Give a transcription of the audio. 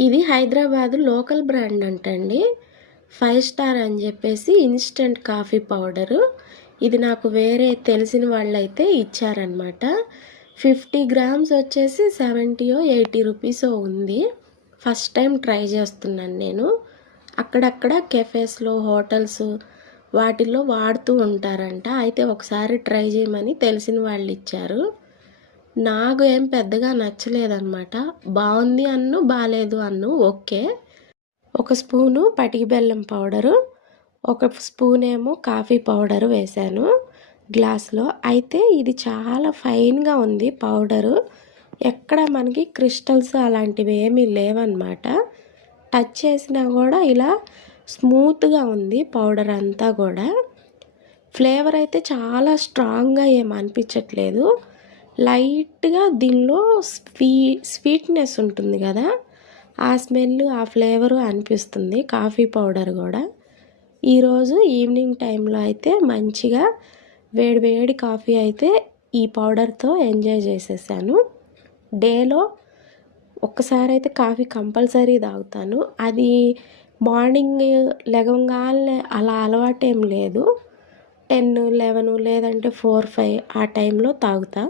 ఇది Hyderabad local brand అంటండి. 5 star అని చెప్పేసి ఇన్‌స్టంట్ కాఫీ పౌడరు. ఇది నాకు వేరే తెలిసిన వాళ్ళైతే ఇచ్చారనమాట. 50 గ్రామ్స్ వచ్చేసి 70 80 రూపీసో ఉంది. ఫస్ట్ టైం ట్రై చేస్తున్నాను నేను. అక్కడక్కడ కెఫేస్‌లో, హోటల్స్ వాటిల్లో వాడుతూ ఉంటారంట. అయితే ఒకసారి ట్రై చేయమని తెలిసిన వాళ్ళు ఇచ్చారు. నాకు ఏం పెద్దగా నచ్చలేదనమాట. బావుంది అన్ను, బాలేదు అన్ను ఓకే. ఒక స్పూను పటిక బెల్లం పౌడరు, ఒక స్పూనేమో కాఫీ పౌడరు వేశాను గ్లాస్లో. అయితే ఇది చాలా ఫైన్గా ఉంది పౌడరు. ఎక్కడ మనకి క్రిస్టల్స్ అలాంటివి ఏమీ లేవన్నమాట. టచ్ చేసినా కూడా ఇలా స్మూత్గా ఉంది పౌడర్ అంతా కూడా. ఫ్లేవర్ అయితే చాలా స్ట్రాంగ్గా ఏం అనిపించట్లేదు. లైట్గా దీనిలో స్వీట్నెస్ ఉంటుంది కదా, ఆ స్మెల్ ఆ ఫ్లేవరు అనిపిస్తుంది కాఫీ పౌడర్ కూడా. ఈరోజు ఈవినింగ్ టైంలో అయితే మంచిగా వేడి వేడి కాఫీ అయితే ఈ పౌడర్తో ఎంజాయ్ చేసేసాను. డేలో ఒక్కసారి అయితే కాఫీ కంపల్సరీ తాగుతాను. అది మార్నింగ్ లెగంగానే అలా అలవాటేం లేదు. 10, 11 లేదంటే 4, 5 ఆ టైంలో తాగుతా.